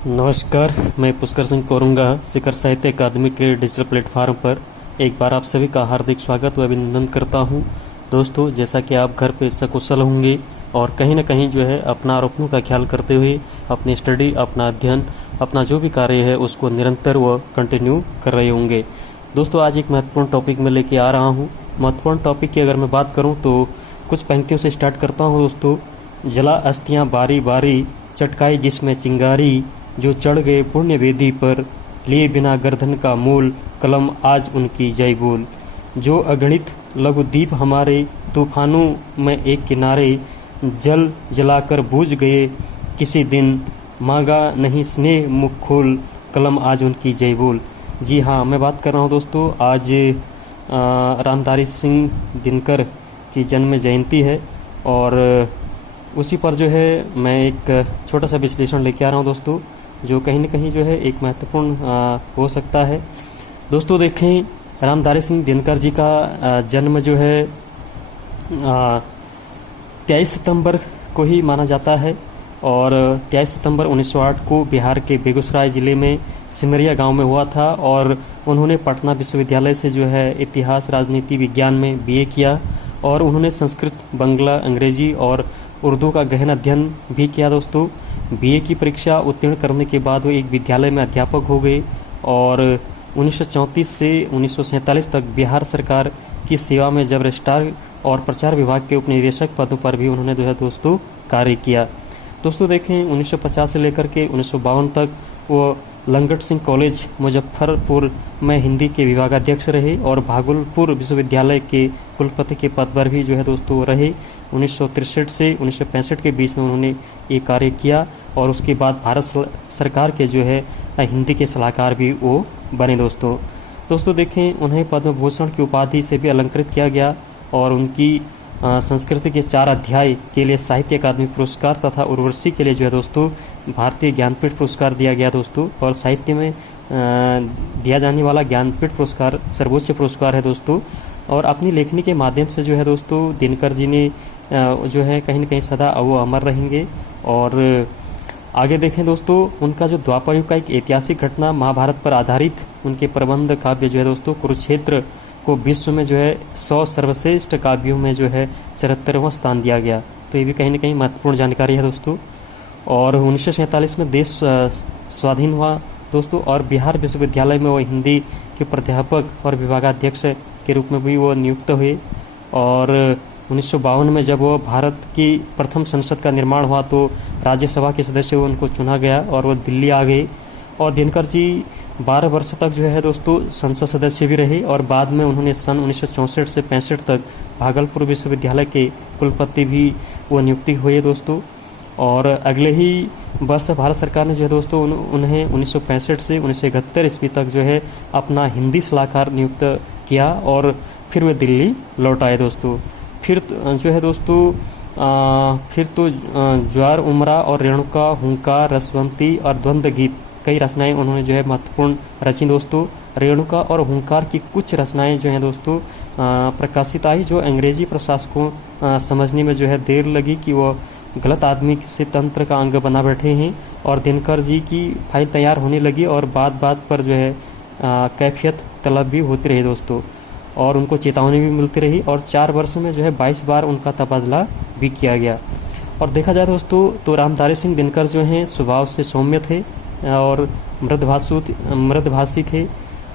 नमस्कार, मैं पुष्कर सिंह कोरुंगा शिखर साहित्य अकादमी के डिजिटल प्लेटफॉर्म पर एक बार आप सभी का हार्दिक स्वागत व अभिनंदन करता हूं। दोस्तों, जैसा कि आप घर पे सकुशल होंगे और कहीं ना कहीं जो है अपना और अपनों का ख्याल करते हुए अपनी स्टडी, अपना अध्ययन, अपना जो भी कार्य है उसको निरंतर व कंटिन्यू कर रहे होंगे। दोस्तों, आज एक महत्वपूर्ण टॉपिक में लेके आ रहा हूँ। महत्वपूर्ण टॉपिक की अगर मैं बात करूँ तो कुछ पंक्तियों से स्टार्ट करता हूँ। दोस्तों, जला अस्थियाँ बारी बारी, चटकाई जिसमें चिंगारी, जो चढ़ गए पुण्य वेदी पर, लिए बिना गर्दन का मूल, कलम आज उनकी जय बोल। जो अगणित लघुद्वीप हमारे, तूफानों में एक किनारे, जल जलाकर बूझ गए किसी दिन, मांगा नहीं स्नेह मुख खोल, कलम आज उनकी जय बोल। जी हाँ, मैं बात कर रहा हूँ दोस्तों, आज रामधारी सिंह दिनकर की जन्म जयंती है और उसी पर जो है मैं एक छोटा सा विश्लेषण लेके आ रहा हूँ दोस्तों, जो कहीं न कहीं जो है एक महत्वपूर्ण हो सकता है। दोस्तों देखें, रामधारी सिंह दिनकर जी का जन्म जो है 23 सितंबर को ही माना जाता है और 23 सितंबर 1908 को बिहार के बेगूसराय ज़िले में सिमरिया गांव में हुआ था और उन्होंने पटना विश्वविद्यालय से जो है इतिहास राजनीति विज्ञान में बीए किया और उन्होंने संस्कृत, बांग्ला, अंग्रेजी और उर्दू का गहन अध्ययन भी किया। दोस्तों, बीए की परीक्षा उत्तीर्ण करने के बाद वो एक विद्यालय में अध्यापक हो गए और 1934 से 1947 तक बिहार सरकार की सेवा में जब रजिस्ट्रार और प्रचार विभाग के उपनिदेशक पदों पर भी उन्होंने जो है दोस्तों कार्य किया। दोस्तों देखें, 1950 से लेकर के 1952 तक वो लंगट सिंह कॉलेज मुजफ्फरपुर में हिंदी के विभागाध्यक्ष रहे और भागलपुर विश्वविद्यालय के कुलपति के पद पर भी जो है दोस्तों रहे। 1963 से 1965 के बीच में उन्होंने ये कार्य किया और उसके बाद भारत सरकार के जो है हिंदी के सलाहकार भी वो बने। दोस्तों देखें, उन्हें पद्म भूषण की उपाधि से भी अलंकृत किया गया और उनकी संस्कृति के 4 अध्याय के लिए साहित्य अकादमी पुरस्कार तथा उर्वशी के लिए जो है दोस्तों भारतीय ज्ञानपीठ पुरस्कार दिया गया दोस्तों। और साहित्य में दिया जाने वाला ज्ञानपीठ पुरस्कार सर्वोच्च पुरस्कार है दोस्तों। और अपनी लेखनी के माध्यम से जो है दोस्तों दिनकर जी ने जो है कहीं न कहीं सदा वो अमर रहेंगे। और आगे देखें दोस्तों, उनका जो द्वापर युग का एक ऐतिहासिक घटना महाभारत पर आधारित उनके प्रबंध काव्य जो है दोस्तों कुरुक्षेत्र को विश्व में जो है 100 सर्वश्रेष्ठ काव्यों में जो है 74वां स्थान दिया गया। तो ये भी कहीं न कहीं महत्वपूर्ण जानकारी है दोस्तों। और 1947 में देश स्वाधीन हुआ दोस्तों और बिहार विश्वविद्यालय में वो हिंदी के प्राध्यापक और विभागाध्यक्ष के रूप में भी वो नियुक्त हुए। और 1952 में जब वो भारत की प्रथम संसद का निर्माण हुआ तो राज्यसभा के सदस्य उनको चुना गया और वो दिल्ली आ गए। और दिनकर जी 12 वर्ष तक जो है दोस्तों संसद सदस्य भी रहे और बाद में उन्होंने सन 1964 से 65 तक भागलपुर विश्वविद्यालय के कुलपति भी वो नियुक्ति हुए दोस्तों। और अगले ही वर्ष भारत सरकार ने जो है दोस्तों उन्हें 1965 से 1971 ईस्वी तक जो है अपना हिंदी सलाहकार नियुक्त किया और फिर वे दिल्ली लौट आए दोस्तों। फिर जो है दोस्तों फिर तो ज्वार उमरा और रेणुका, हुंकार, रसवंती और द्वंद्व गीत कई रचनाएं उन्होंने जो है महत्वपूर्ण रची दोस्तों। रेणुका और हुंकार की कुछ रचनाएं जो हैं दोस्तों प्रकाशित आई, जो अंग्रेजी प्रशासकों समझने में जो है देर लगी कि वो गलत आदमी से तंत्र का अंग बना बैठे हैं। और दिनकर जी की फाइल तैयार होने लगी और बात पर जो है कैफियत तलब भी होती रही दोस्तों और उनको चेतावनी भी मिलती रही। और 4 वर्ष में जो है 22 बार उनका तबादला भी किया गया। और देखा जाए दोस्तों तो रामधारी सिंह दिनकर जो हैं स्वभाव से सौम्य थे और मृदभाषी थे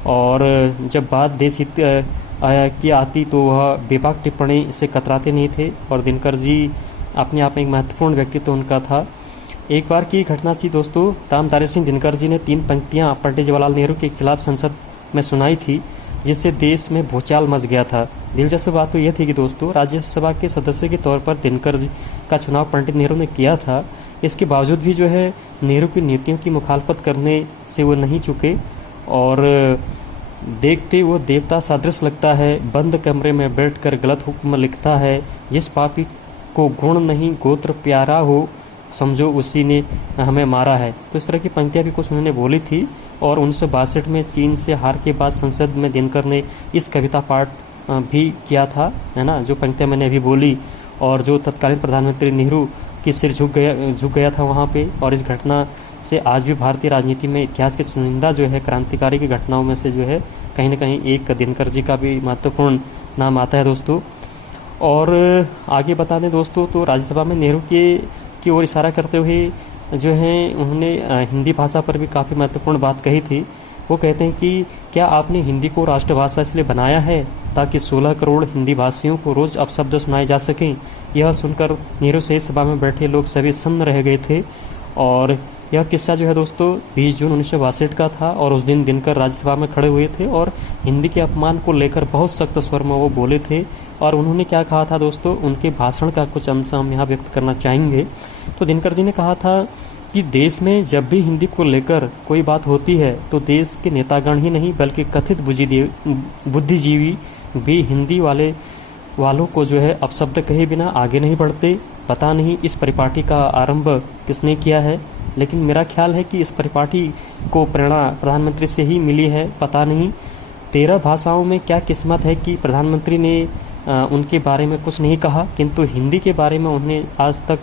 और जब बात देश हित की आती तो वह बेबाक टिप्पणी से कतराते नहीं थे। और दिनकर जी अपने आप में एक महत्वपूर्ण व्यक्तित्व उनका था। एक बार की घटना थी दोस्तों, रामधारी सिंह दिनकर जी ने 3 पंक्तियां पंडित जवाहरलाल नेहरू के खिलाफ संसद में सुनाई थी, जिससे देश में भूचाल मच गया था। दिलचस्प बात तो यह थी कि दोस्तों राज्यसभा के सदस्य के तौर पर दिनकर जी का चुनाव पंडित नेहरू ने किया था। इसके बावजूद भी जो है नेहरू की नीतियों की मुखालफत करने से वो नहीं चुके और देखते वो देवता सदृश लगता है, बंद कमरे में बैठकर गलत हुक्म लिखता है, जिस पापी को गुण नहीं गोत्र प्यारा हो, समझो उसी ने हमें मारा है। तो इस तरह की पंक्तियां भी कुछ उन्होंने बोली थी। और 1962 में चीन से हार के बाद संसद में दिनकर ने इस कविता पाठ भी किया था, है ना, जो पंक्तियां मैंने अभी बोली। और जो तत्कालीन प्रधानमंत्री नेहरू कि सिर झुक गया था वहाँ पे। और इस घटना से आज भी भारतीय राजनीति में इतिहास के चुनिंदा जो है क्रांतिकारी की घटनाओं में से जो है कहीं ना कहीं एक दिनकर जी का भी महत्वपूर्ण नाम आता है दोस्तों। और आगे बता दें दोस्तों, तो राज्यसभा में नेहरू की ओर इशारा करते हुए जो है उन्होंने हिंदी भाषा पर भी काफ़ी महत्वपूर्ण बात कही थी। वो कहते हैं कि क्या आपने हिंदी को राष्ट्रभाषा इसलिए बनाया है ताकि 16 करोड़ हिंदी भाषियों को रोज अपशब्द सुनाए जा सकें। यह सुनकर नेहरू सहित सभा में बैठे लोग सभी सुन्न रह गए थे। और यह किस्सा जो है दोस्तों 20 जून 1962 का था और उस दिन दिनकर राज्यसभा में खड़े हुए थे और हिंदी के अपमान को लेकर बहुत सख्त स्वर में वो बोले थे। और उन्होंने क्या कहा था दोस्तों, उनके भाषण का कुछ अंश हम यहाँ व्यक्त करना चाहेंगे। तो दिनकर जी ने कहा था कि देश में जब भी हिंदी को लेकर कोई बात होती है तो देश के नेतागण ही नहीं बल्कि कथित बुद्धिजीवी भी हिंदी वालों को जो है अपशब्द कहे बिना आगे नहीं बढ़ते। पता नहीं इस परिपाटी का आरंभ किसने किया है, लेकिन मेरा ख्याल है कि इस परिपाटी को प्रेरणा प्रधानमंत्री से ही मिली है। पता नहीं 13 भाषाओं में क्या किस्मत है कि प्रधानमंत्री ने उनके बारे में कुछ नहीं कहा, किंतु हिंदी के बारे में उन्होंने आज तक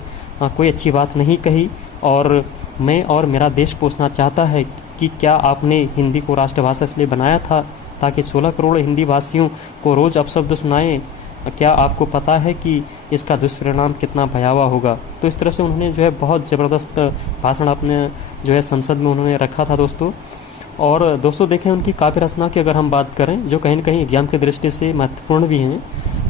कोई अच्छी बात नहीं कही। और मैं और मेरा देश पूछना चाहता है कि क्या आपने हिंदी को राष्ट्रभाषा इसलिए बनाया था ताकि 16 करोड़ हिंदी भाषियों को रोज अपशब्द सुनाएं? क्या आपको पता है कि इसका दुष्परिणाम कितना भयावह होगा? तो इस तरह से उन्होंने जो है बहुत ज़बरदस्त भाषण अपने जो है संसद में उन्होंने रखा था दोस्तों। और दोस्तों देखें उनकी काव्य रचना की अगर हम बात करें, जो कहीं न कहीं एग्जाम की दृष्टि से महत्वपूर्ण भी हैं,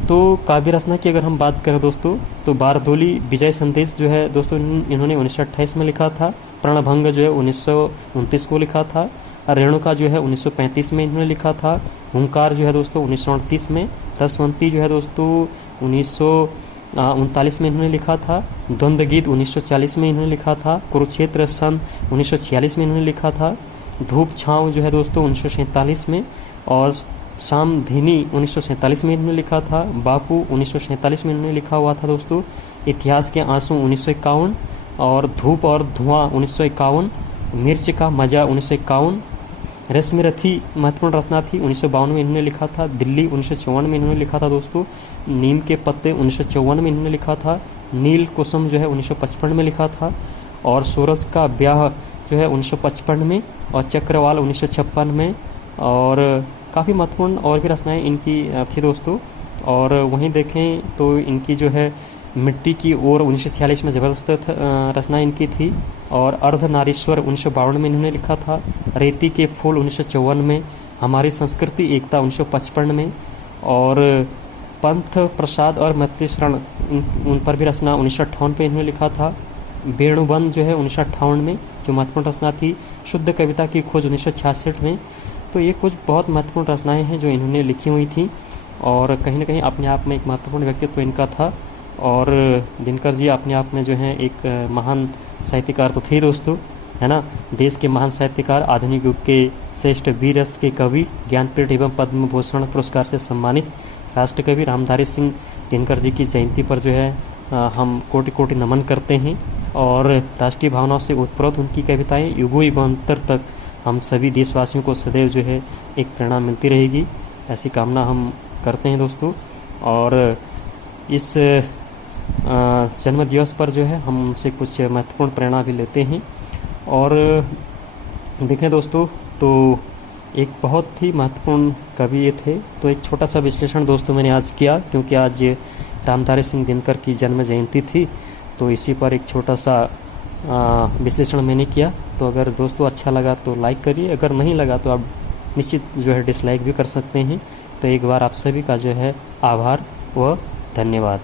तो काव्य रचना की अगर हम बात करें दोस्तों, तो बारदोली विजय संदेश जो है दोस्तों इन्होंने 1928 में लिखा था। प्रणभंग जो है 1929 को लिखा था। रेणुका जो है 1935 में इन्होंने लिखा था। हुंकार जो है दोस्तों 1938 में। रसवंती जो है दोस्तों 1939 में इन्होंने लिखा था। द्वंद्व गीत 1940 में इन्होंने लिखा था। कुरुक्षेत्र सन 1946 में इन्होंने लिखा था। धूप छाँव जो है दोस्तों 1947 में। और सामधिनी 1947 में इन्होंने लिखा था। बापू 1947 में इन्होंने लिखा हुआ था दोस्तों। इतिहास के आंसू 1951 और धूप और धुआं 1951। मिर्च का मजा 1951। रेशमी रथी महत्वपूर्ण रचना थी 1952 में इन्होंने लिखा था। दिल्ली 1954 में इन्होंने लिखा था दोस्तों। नीम के पत्ते 1954 में इन्होंने लिखा था। नील कुसुम जो है 1955 में लिखा था। और सूरज का ब्याह जो है 1955 में। और चक्रवाल 1956 में। और काफ़ी महत्वपूर्ण और भी रचनाएं इनकी थी दोस्तों। और वहीं देखें तो इनकी जो है मिट्टी की ओर 1946 में ज़बरदस्त रचना इनकी थी। और अर्धनारीश्वर 1952 में इन्होंने लिखा था। रेती के फूल 1954 में। हमारी संस्कृति एकता 1955 में। और पंथ प्रसाद और मैत्री शरण उन पर भी रचना 1958 में इन्होंने लिखा था। वेणुबंध जो है 1958 में जो महत्वपूर्ण रचना थी। शुद्ध कविता की खोज 1966 में। तो ये कुछ बहुत महत्वपूर्ण रचनाएं हैं जो इन्होंने लिखी हुई थी और कहीं ना कहीं अपने आप में एक महत्वपूर्ण व्यक्तित्व इनका था। और दिनकर जी अपने आप में जो है एक महान साहित्यकार तो थे दोस्तों, है ना। देश के महान साहित्यकार, आधुनिक युग के श्रेष्ठ वीर रस के कवि, ज्ञानपीठ एवं पद्म भूषण पुरस्कार से सम्मानित राष्ट्रकवि रामधारी सिंह दिनकर जी की जयंती पर जो है हम कोटि कोटि नमन करते हैं। और राष्ट्रीय भावनाओं से उत्प्रोत उनकी कविताएं युगों युगांतर तक हम सभी देशवासियों को सदैव जो है एक प्रेरणा मिलती रहेगी, ऐसी कामना हम करते हैं दोस्तों। और इस जन्म दिवस पर जो है हम उनसे कुछ महत्वपूर्ण प्रेरणा भी लेते हैं। और देखें दोस्तों तो एक बहुत ही महत्वपूर्ण कवि ये थे। तो एक छोटा सा विश्लेषण दोस्तों मैंने आज किया, क्योंकि आज रामधारी सिंह दिनकर की जन्म जयंती थी, तो इसी पर एक छोटा सा विश्लेषण मैंने किया। तो अगर दोस्तों अच्छा लगा तो लाइक करिए, अगर नहीं लगा तो आप निश्चित जो है डिसलाइक भी कर सकते हैं। तो एक बार आप सभी का जो है आभार व धन्यवाद।